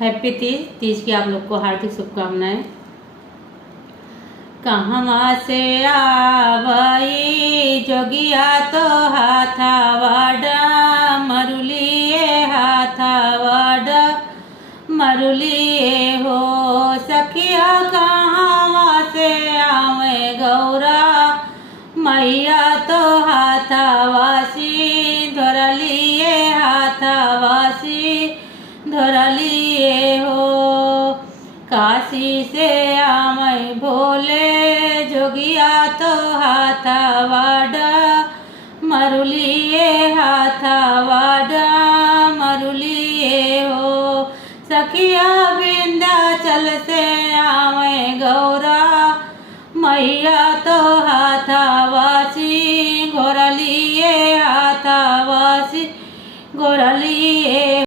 Happy Teej. Teej की आप लोग को हार्दिक शुभकामनाएं। कहवा से आवई जोगिया तो हाथा वाडा मरुलिए हाथा वाडा मरुलिए हो सखिया। कहवा से आवे गौरा मैया तो हाथा वासी धरलिए हाथा वासी धरलिए हो। काशी से आमय भोले जोगिया तो हाथा वाडा मरुलिए हाथा वाडा मरुलिए हो सखिया। विंध्याचल से